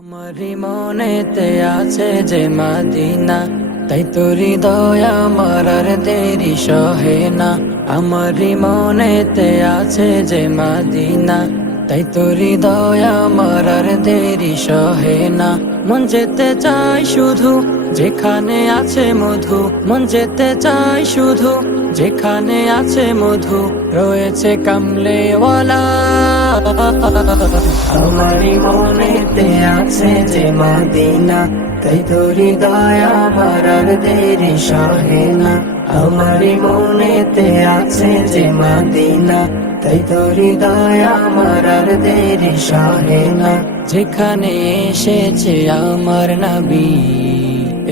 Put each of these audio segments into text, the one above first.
আমারি মনেতে আছে যে মদিনা, তাই তো হৃদয় আমার আর দেরি সহে না। আমারি মনেতে আছে যে মদিনা, তাই তো হৃদয় আমার আর দেরি সহে না। মন যেতে চাই শুধু যেখানে আছে মধু, মন যেতে চাই শুধু যেখানে আছে মধু, রয়েছে কামলেওয়ালা। আমারি মনেতে আছে যে মদিনা, তাই তো হৃদয় আমার আর দেরি সহে না। আমারি মনেতে আছে যে মদিনা, তাই তো হৃদয় আমার আর দেরি সহে না। যেখানে এসেছে আমার নবী,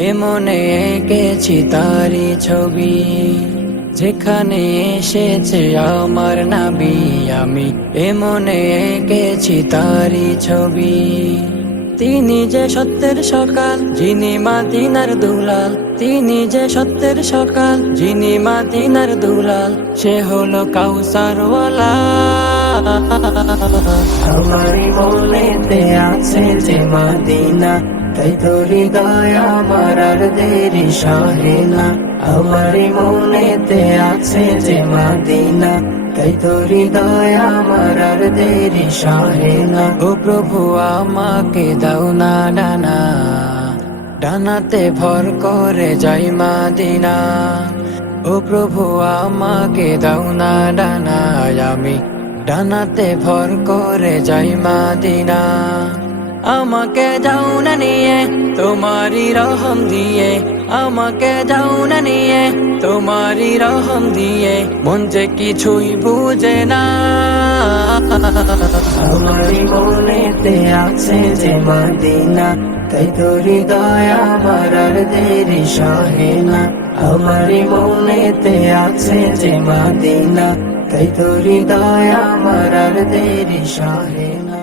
এ মনে এঁকেছি তারি ছবি। যেখানে এসেছে আমার নবী, আমি এ মনে এঁকেছি তারি ছবি। তিনি যে সত্যের সকাল, যিনি মদিনার দুলাল। তিনি যে সত্যের সকাল, যিনি মদিনার দুলাল। সে হলো কাউসারওয়ালা। আমারি মনেতে আছে যে মদিনা, তাই তো হৃদয় আমার আর দেরি সহে না। আমারি মনেতে আছে যে মদিনা, তাই তো হৃদয় আমার আর দেরি সহে না। ও প্রভু আমাকে দাও না ডানা, ডানাতে ভর করে যাই মদিনা। ও প্রভু আমাকে দাও না ডানা, আমি ডানাতে ভর করে যাই মদিনা। আমাকে যাও না নিয়ে তোমারি রহম দিয়ে, আমাকে যাও না নিয়ে তোমারি রহম দিয়ে, মন যে কিছুই বুঝে না। আমারি মনেতে আছে যে মদিনা, তাই তো হৃদয় আমার আর দেরি সহে না। আমারি মনেতে আছে যে মদিনা, তাই তো হৃদয় আমার আর দেরি সহে না।